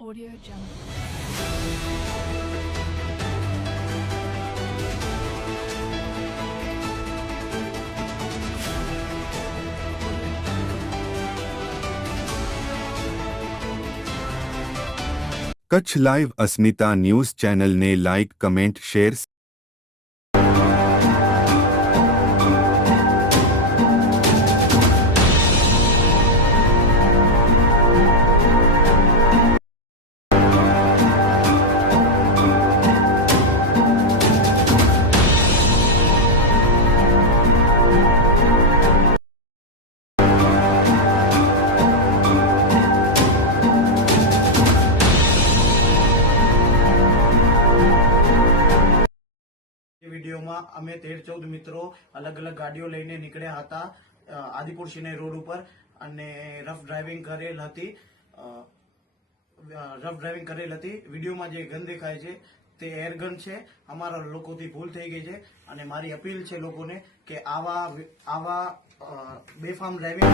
Audio Jungle. Kutch live અસ્મિતા news ચેનલને like, comment, share. વિડીયોમાં અમે 13-14 મિત્રો અલગ અલગ ગાડીઓ લઈને નીકળ્યા હતા આદિપુર સિનાઈ રોડ ઉપર અને રફ ડ્રાઇવિંગ કરેલ હતી. વિડીયોમાં જે ગન દેખાય છે તે એરગન છે. અમારા લોકોથી ભૂલ થઈ ગઈ છે અને મારી અપીલ છે લોકોને કે આવા બેફામ ડ્રાઇવિંગ